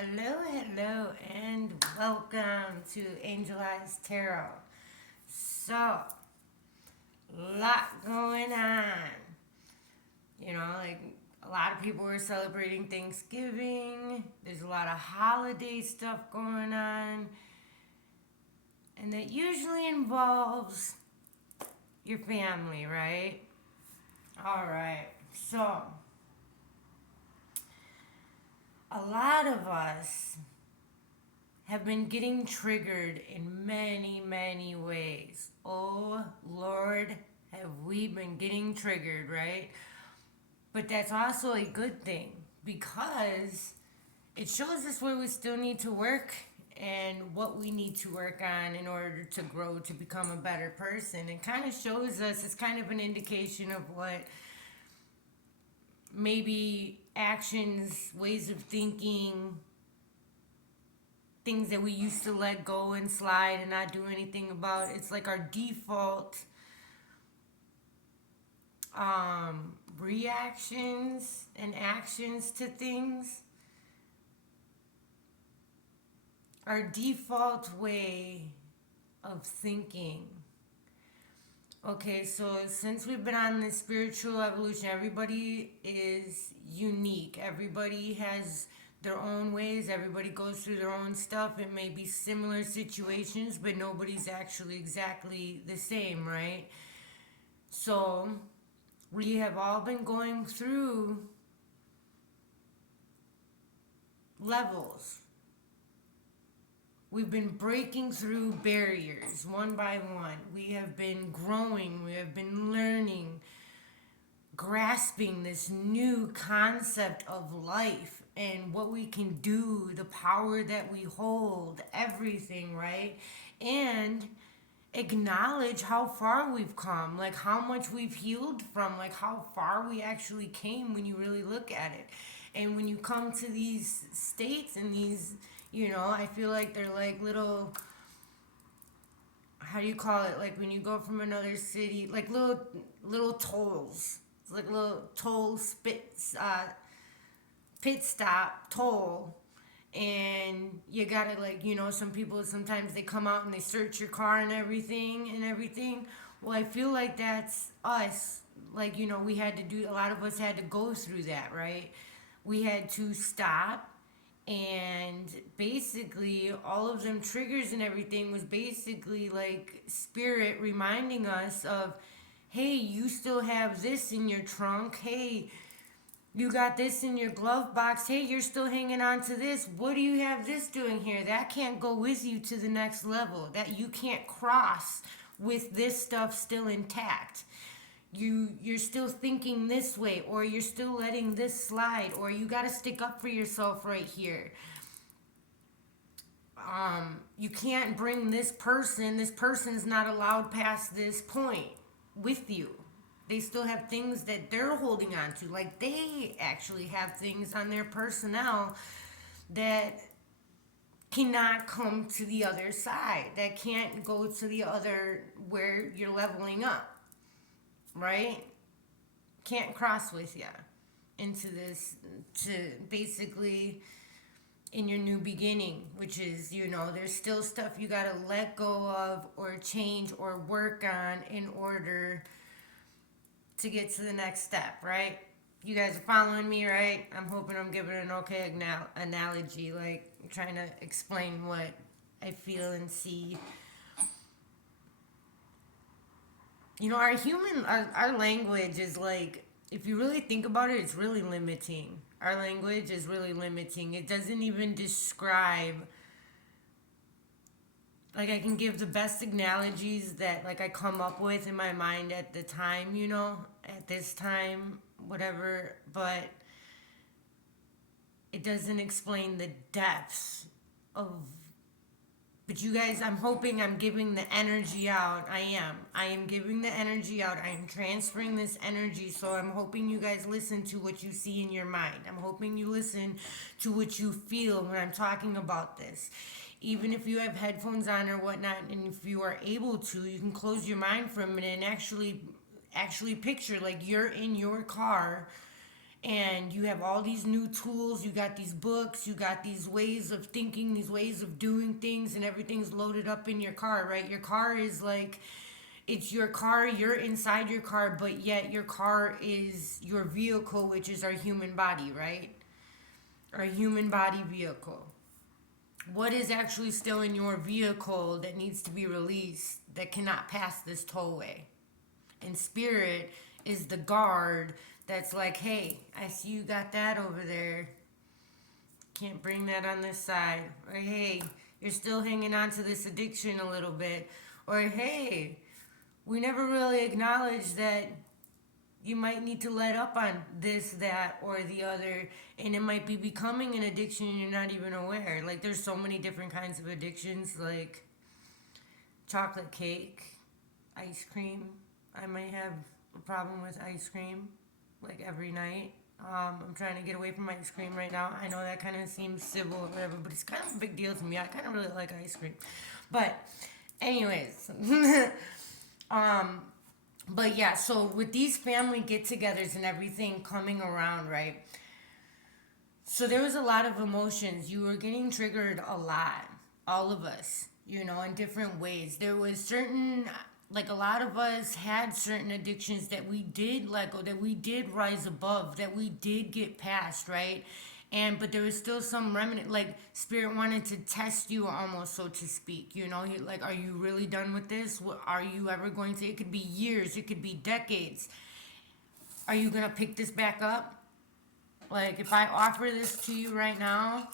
Hello, and welcome to Angel Eyes Tarot. So, lot going on. Like a lot of people are celebrating Thanksgiving. There's a lot of holiday stuff going on, and that usually involves your family, right? All right. So, a lot of us have been getting triggered in many, many ways. Oh, Lord, have we been getting triggered, right? But that's also a good thing because it shows us where we still need to work and what we need to work on in order to grow to become a better person. It kind of shows us, it's kind of an indication of what maybe actions, ways of thinking, things that we used to let go and slide and not do anything about. It's like our default reactions and actions to things. Our default way of thinking. Okay, so since we've been on this spiritual evolution, everybody is unique. Everybody has their own ways. Everybody goes through their own stuff. It may be similar situations, but nobody's actually exactly the same, right? So we have all been going through levels. We've been breaking through barriers one by one. We have been growing. We have been learning, grasping this new concept of life and what we can do, the power that we hold, everything, right? And acknowledge how far we've come, like how much we've healed from, like how far we actually came when you really look at it. And when you come to these states and these, I feel like they're like little, how do you call it? Like when you go from another city, like little tolls. It's like little pit stop toll, and you gotta, like, some people sometimes they come out and they search your car and everything. Well, I feel like that's us. Like, we had to do, a lot of us had to go through that, right? We had to stop, and basically all of them triggers and everything was basically like spirit reminding us of, hey, you still have this in your trunk. Hey, you got this in your glove box. Hey, you're still hanging on to this. What do you have this doing here? That can't go with you to the next level. That you can't cross with this stuff still intact. You're still thinking this way, or you're still letting this slide, or you got to stick up for yourself right here. You can't bring this person's not allowed past this point with you. They still have things that they're holding on to. Like, they actually have things on their personnel that cannot come to the other side, that can't go to the other where you're leveling up, right? Can't cross with you into this, to basically in your new beginning, which is, there's still stuff you got to let go of or change or work on in order to get to the next step, right? You guys are following me, right? I'm hoping I'm giving an okay analogy, like trying to explain what I feel and see. Our language is like, if you really think about it, it's really limiting. Our language is really limiting. It doesn't even describe, like, I can give the best analogies that, like, I come up with in my mind at the time, at this time, whatever, but it doesn't explain the depths of. But you guys, I'm hoping I'm giving the energy out. I am giving the energy out. I am transferring this energy. So I'm hoping you guys listen to what you see in your mind. I'm hoping you listen to what you feel when I'm talking about this. Even if you have headphones on or whatnot, and if you are able to, you can close your mind for a minute and actually picture, like, you're in your car and you have all these new tools, you got these books, you got these ways of thinking, these ways of doing things, and everything's loaded up in your car, right? Your car is like, it's your car, you're inside your car, but yet your car is your vehicle, which is our human body, right? Our human body vehicle. What is actually still in your vehicle that needs to be released, that cannot pass this tollway? And spirit is the guard that's like, hey, I see you got that over there. Can't bring that on this side. Or hey, you're still hanging on to this addiction a little bit. Or hey, we never really acknowledge that you might need to let up on this, that, or the other, and it might be becoming an addiction and you're not even aware. Like, there's so many different kinds of addictions, like chocolate cake, ice cream. I might have a problem with ice cream, like every night. I'm trying to get away from ice cream right now. I know that kind of seems civil or whatever, but it's kind of a big deal to me. I kind of really like ice cream. But, anyways, but yeah, so with these family get-togethers and everything coming around, right? So there was a lot of emotions. You were getting triggered a lot, all of us, in different ways. There was certain, like a lot of us had certain addictions that we did let go, that we did rise above, that we did get past, right? But there was still some remnant, like spirit wanted to test you almost, so to speak. Like, are you really done with this? Are you ever going to? It could be years, it could be decades. Are you gonna pick this back up? Like, if I offer this to you right now,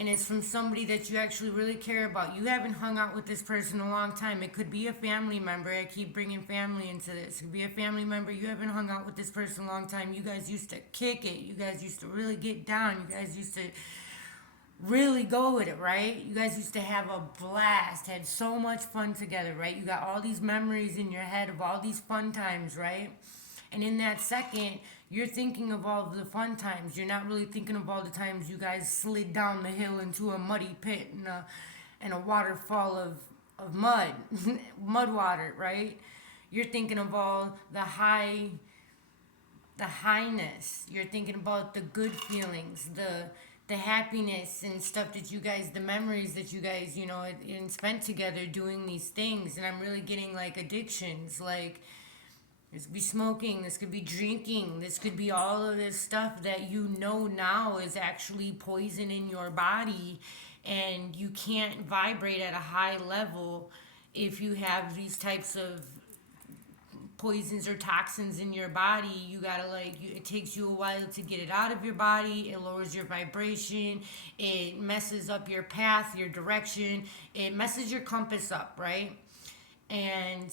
and it's from somebody that you actually really care about, you haven't hung out with this person a long time. It could be a family member. I keep bringing family into this. It could be a family member. You haven't hung out with this person a long time. You guys used to kick it. You guys used to really get down. You guys used to really go with it, right? You guys used to have a blast, had so much fun together, right? You got all these memories in your head of all these fun times, right? And in that second, you're thinking of all of the fun times. You're not really thinking of all the times you guys slid down the hill into a muddy pit and a waterfall of mud, mud water, right? You're thinking of all the highness. You're thinking about the good feelings, the happiness and stuff that you guys, the memories that you guys, and spent together doing these things. And I'm really getting like addictions, like this could be smoking, this could be drinking, this could be all of this stuff that now is actually poison in your body, and you can't vibrate at a high level if you have these types of poisons or toxins in your body. You gotta it takes you a while to get it out of your body. It lowers your vibration, it messes up your path, your direction, it messes your compass up, right? And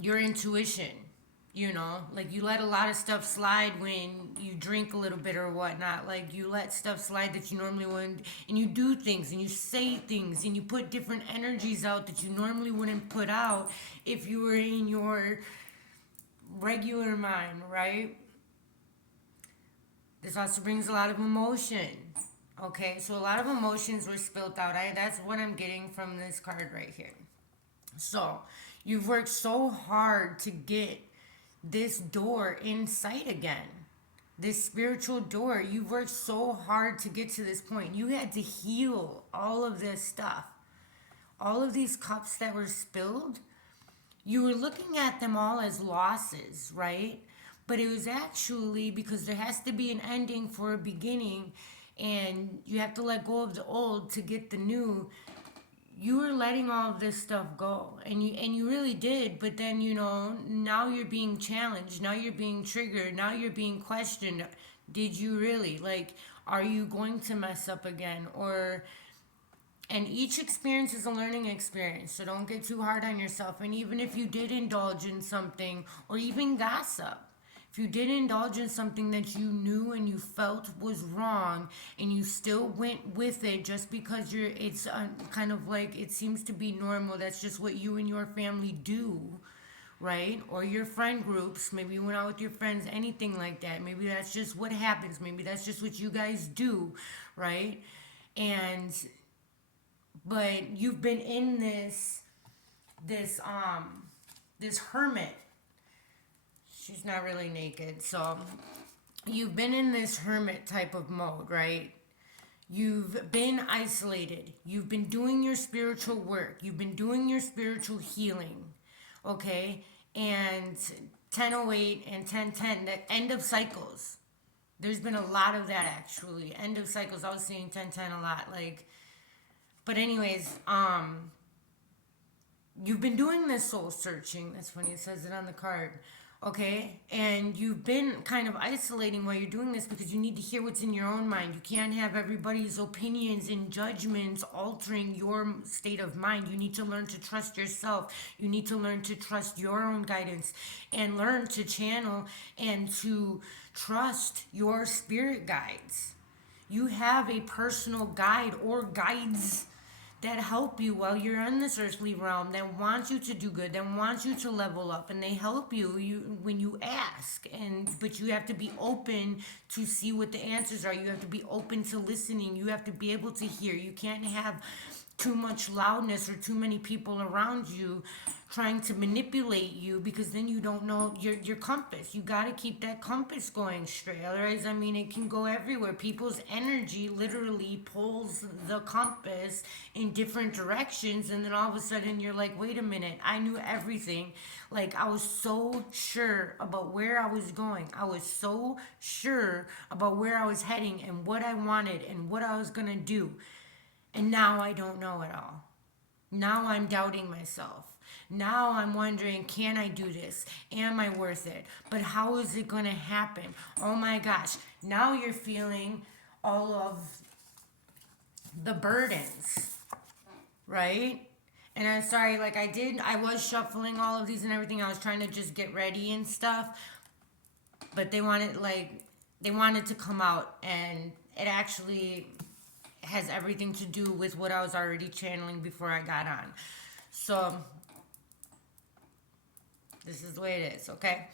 your intuition, like you let a lot of stuff slide when you drink a little bit or whatnot. Like, you let stuff slide that you normally wouldn't, and you do things and you say things and you put different energies out that you normally wouldn't put out if you were in your regular mind, right? This also brings a lot of emotion. Okay, so a lot of emotions were spilled out. That's what I'm getting from this card right here. So you've worked so hard to get this door in sight again. This spiritual door. You've worked so hard to get to this point. You had to heal all of this stuff. All of these cups that were spilled, you were looking at them all as losses, right? But it was actually because there has to be an ending for a beginning, and you have to let go of the old to get the new. You were letting all of this stuff go, and you really did. But then, now you're being challenged, now you're being triggered, now you're being questioned. Did you really, like, are you going to mess up again? And each experience is a learning experience, so don't get too hard on yourself. And even if you did indulge in something, or even gossip, if you did indulge in something that you knew and you felt was wrong, and you still went with it just because it's kind of like it seems to be normal, that's just what you and your family do, right? Or your friend groups, maybe you went out with your friends, anything like that. Maybe that's just what happens. Maybe that's just what you guys do, right? But you've been in this hermit She's not really naked. So you've been in this hermit type of mode, right? You've been isolated. You've been doing your spiritual work. You've been doing your spiritual healing. Okay? And 1008 and 1010, the end of cycles. There's been a lot of that actually. End of cycles. I was seeing 1010 a lot. Like, but anyways, you've been doing this soul searching. That's funny. It says it on the card. Okay, and you've been kind of isolating while you're doing this because you need to hear what's in your own mind. You can't have everybody's opinions and judgments altering your state of mind. You need to learn to trust yourself. You need to learn to trust your own guidance and learn to channel and to trust your spirit guides. You have a personal guide or guides that help you while you're in this earthly realm, that wants you to do good, that wants you to level up, and they help you when you ask. And but you have to be open to see what the answers are. You have to be open to listening. You have to be able to hear. You can't have too much loudness or too many people around you trying to manipulate you, because then you don't know your compass. You got to keep that compass going straight, otherwise, I mean, it can go everywhere. People's energy literally pulls the compass in different directions, and then all of a sudden you're like, wait a minute, I knew everything. Like, I was so sure about where I was going. I was so sure about where I was heading and what I wanted and what I was going to do. And now I don't know it all. Now I'm doubting myself. Now I'm wondering, can I do this? Am I worth it? But how is it going to happen? Oh my gosh. Now you're feeling all of the burdens, right? And I'm sorry, like I was shuffling all of these and everything. I was trying to just get ready and stuff. But they wanted to come out, and it actually has everything to do with what I was already channeling before I got on. So this is the way it is, okay?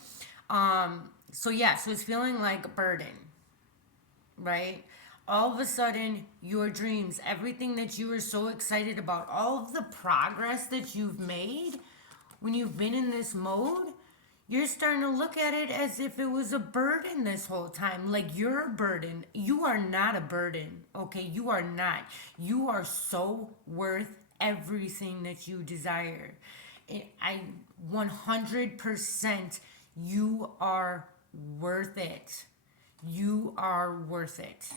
So yeah, so it's feeling like a burden, right? All of a sudden, your dreams, everything that you were so excited about, all of the progress that you've made when you've been in this mode, you're starting to look at it as if it was a burden this whole time. Like, you're a burden. You are not a burden, okay? You are not. You are so worth everything that you desire. I 100%, you are worth it. You are worth it.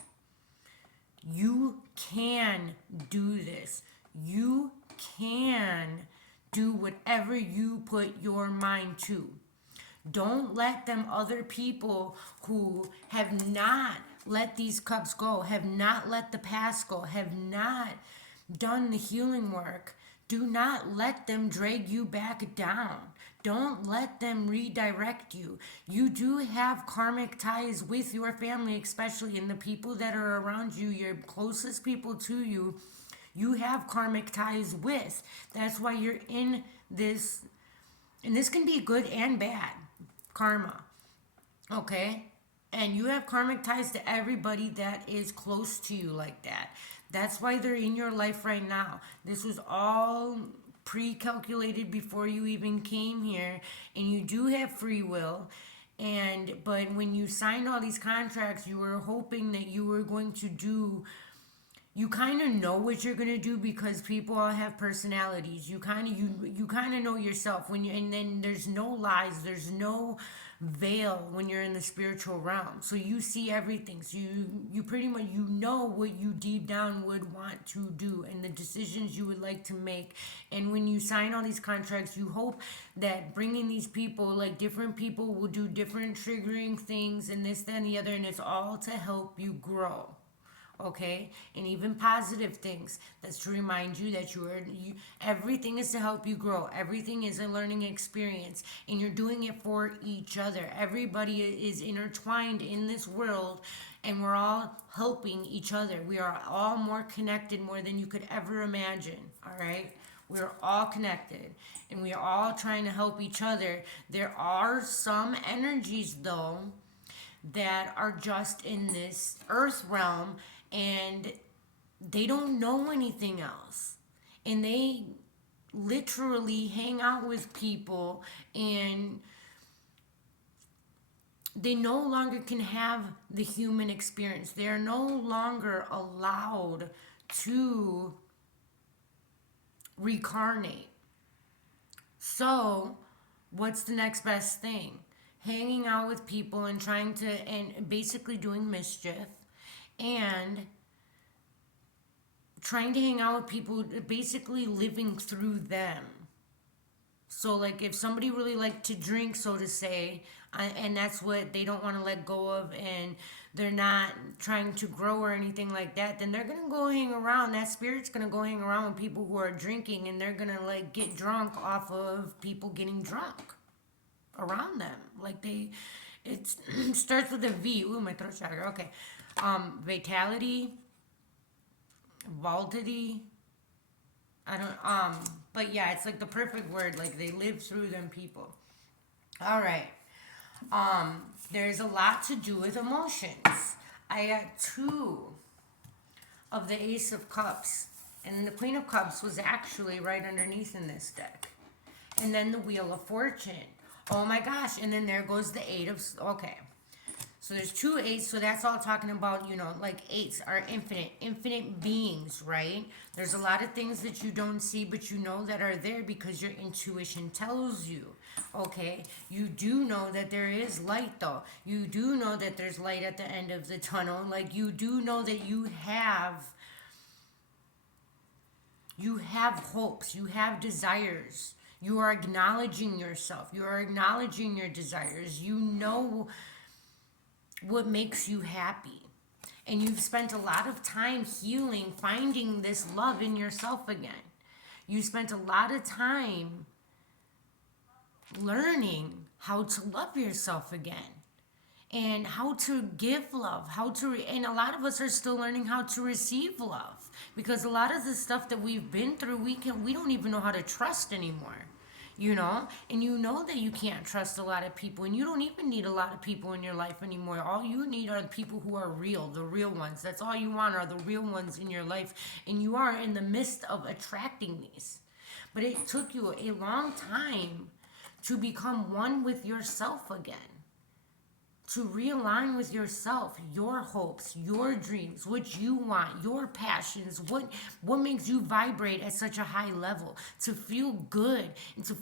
You can do this. You can do whatever you put your mind to. Don't let them other people who have not let these cups go, have not let the past go, have not done the healing work. Do not let them drag you back down. Don't let them redirect you. You do have karmic ties with your family, especially in the people that are around you, your closest people to you. You have karmic ties with. That's why you're in this. And this can be good and bad karma. Okay? And you have karmic ties to everybody that is close to you like that. That's why they're in your life right now. This was all pre-calculated before you even came here, and you do have free will. But when you signed all these contracts, you were hoping that you were going to do, you kind of know what you're going to do, because people all have personalities. You kind of know yourself when and then there's no lies, there's no veil when you're in the spiritual realm. So you see everything. So you pretty much, you know what you deep down would want to do and the decisions you would like to make. And when you sign all these contracts, you hope that bringing these people, like different people will do different triggering things and this, that, and the other, and it's all to help you grow. Okay, and even positive things. That's to remind you that everything is to help you grow. Everything is a learning experience, and you're doing it for each other. Everybody is intertwined in this world, and we're all helping each other. We are all more connected more than you could ever imagine. All right, we're all connected, and we are all trying to help each other. There are some energies though that are just in this earth realm, and they don't know anything else, and they literally hang out with people and they no longer can have the human experience. They are no longer allowed to reincarnate. So, what's the next best thing? Hanging out with people and trying to, and basically doing mischief and trying to hang out with people, basically living through them. So, like, if somebody really liked to drink, so to say, and that's what they don't want to let go of, and they're not trying to grow or anything like that, then they're gonna go hang around. That spirit's gonna go hang around with people who are drinking, and they're gonna like get drunk off of people getting drunk around them. Like it starts with a V. Ooh, my throat's chakra. Okay, vitality, validity. I don't but yeah, it's like the perfect word. Like they live through them people. All right. There's a lot to do with emotions. I got two of the Ace of Cups, and the Queen of Cups was actually right underneath in this deck. And then the Wheel of Fortune. Oh my gosh! And then there goes the Eight of. Okay. So there's two eights, so that's all talking about, like eights are infinite beings, right? There's a lot of things that you don't see, but you know that are there because your intuition tells you, okay? You do know that there is light, though. You do know that there's light at the end of the tunnel. Like, you do know that you have hopes, you have desires. You are acknowledging yourself. You are acknowledging your desires. You know what makes you happy. And you've spent a lot of time healing, finding this love in yourself again. You spent a lot of time learning how to love yourself again and how to give love, and a lot of us are still learning how to receive love, because a lot of the stuff that we've been through, we don't even know how to trust anymore. And you know that you can't trust a lot of people, and you don't even need a lot of people in your life anymore. All you need are the people who are real, the real ones. That's all you want, are the real ones in your life, and you are in the midst of attracting these. But it took you a long time to become one with yourself again, to realign with yourself, your hopes, your dreams, what you want, your passions, what makes you vibrate at such a high level, to feel good and to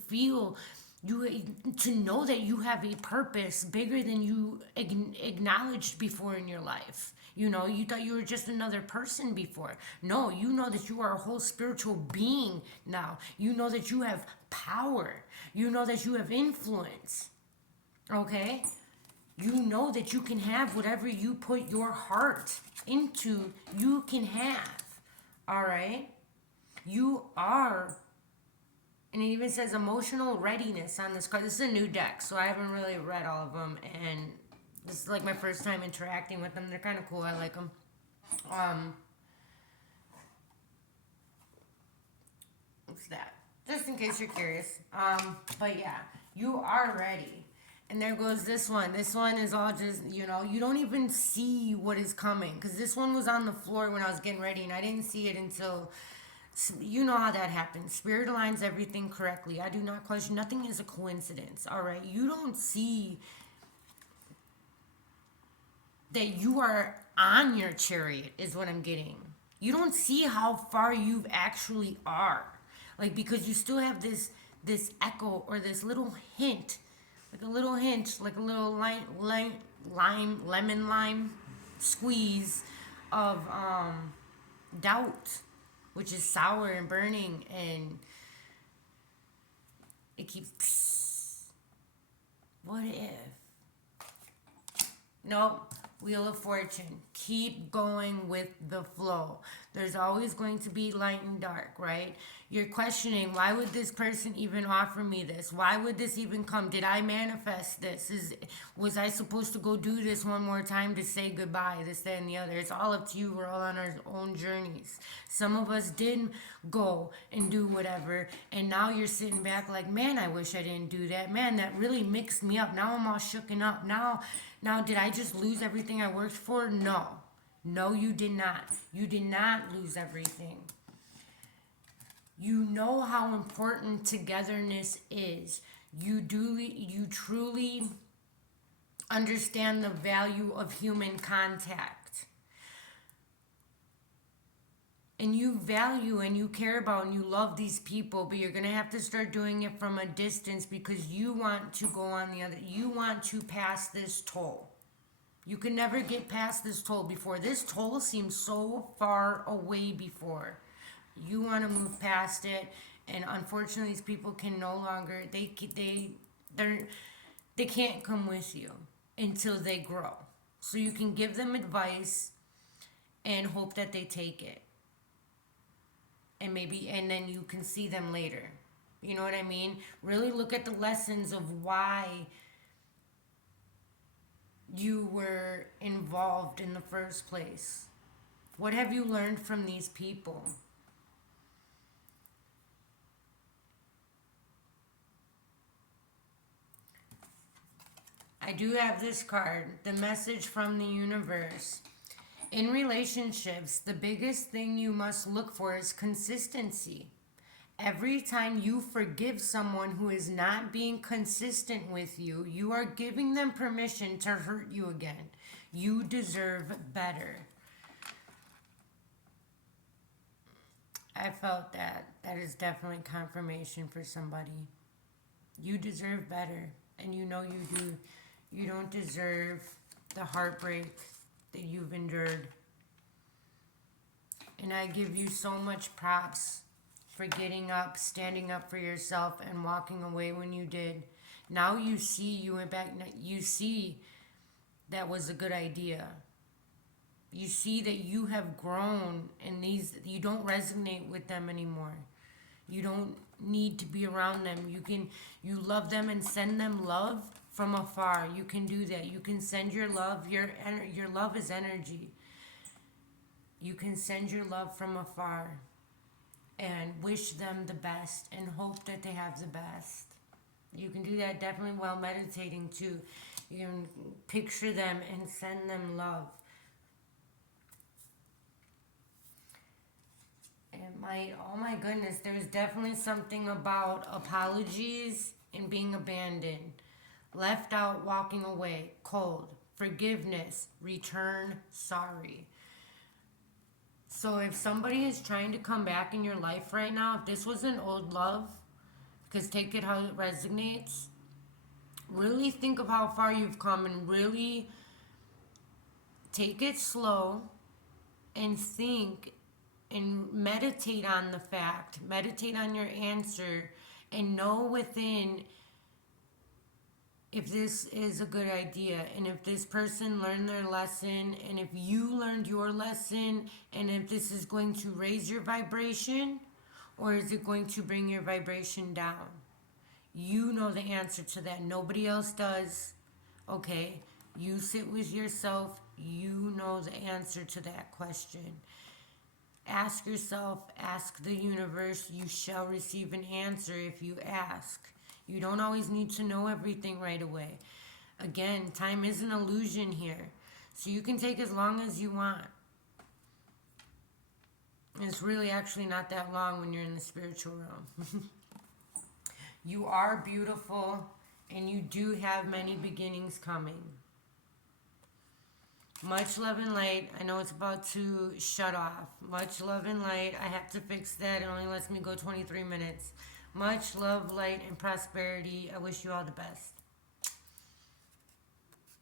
know that you have a purpose bigger than you acknowledged before in your life. You thought you were just another person before. No, you know that you are a whole spiritual being now. You know that you have power. You know that you have influence. Okay? You know that you can have whatever you put your heart into, you can have. All right? You are. And it even says emotional readiness on this card. This is a new deck, so I haven't really read all of them. And this is like my first time interacting with them. They're kind of cool. I like them. What's that? Just in case you're curious. But yeah, you are ready. And there goes this one. This one is all just, you don't even see what is coming. Because this one was on the floor when I was getting ready, and I didn't see it until, you know how that happens. Spirit aligns everything correctly. I do not question. Nothing is a coincidence, all right? You don't see that you are on your chariot, is what I'm getting. You don't see how far you actually are. Like, because you still have this echo, or this little hint, like a little lemon lime squeeze of doubt, which is sour and burning, and it keeps, what if? Nope. Wheel of Fortune. Keep going with the flow. There's always going to be light and dark, right? You're questioning, why would this person even offer me this? Why would this even come? Did I manifest this? Was I supposed to go do this one more time to say goodbye, this, that, and the other? It's all up to you. We're all on our own journeys. Some of us didn't go and do whatever, and now you're sitting back like, man, I wish I didn't do that. Man, that really mixed me up. Now I'm all shooken up. Now, did I just lose everything I worked for? No. No, you did not. You did not lose everything. You know how important togetherness is. You truly understand the value of human contact. And you value and you care about and you love these people, but you're going to have to start doing it from a distance because you want to go on the other. You want to pass this toll. You can never get past this toll before. This toll seems so far away before. You want to move past it, and unfortunately, these people can no longer. They can't come with you until they grow. So you can give them advice and hope that they take it, and then you can see them later. You know what I mean? Really look at the lessons of why you were involved in the first place. What have you learned from these people? I do have this card, the message from the universe. In relationships, the biggest thing you must look for is consistency. Every time you forgive someone who is not being consistent with you, you are giving them permission to hurt you again. You deserve better. I felt that. That is definitely confirmation for somebody. You deserve better. And you know you do. You don't deserve the heartbreak that you've endured. And I give you so much props for getting up, standing up for yourself, and walking away when you did. Now you see, you went back, you see that was a good idea. You see that you have grown and you don't resonate with them anymore. You don't need to be around them. You love them and send them love from afar. You can do that. You can send your love. Your love is energy. You can send your love from afar and wish them the best and hope that they have the best. You can do that definitely while meditating too. You can picture them and send them love. Oh my goodness, there's definitely something about apologies and being abandoned, left out, walking away, cold, forgiveness, return, sorry. So if somebody is trying to come back in your life right now, if this was an old love, because take it how it resonates, really think of how far you've come and really take it slow and think and meditate on the fact, meditate on your answer, and know within if this is a good idea and if this person learned their lesson and if you learned your lesson and if this is going to raise your vibration or is it going to bring your vibration down. You know the answer to that. Nobody else does. Okay? You sit with yourself. You know the answer to that question. Ask yourself, ask the universe. You shall receive an answer if you ask. You don't always need to know everything right away. Again, time is an illusion here. So you can take as long as you want. It's really actually not that long when you're in the spiritual realm. You are beautiful and you do have many beginnings coming. Much love and light. I know it's about to shut off. Much love and light. I have to fix that. It only lets me go 23 minutes. Much love, light, and prosperity. I wish you all the best.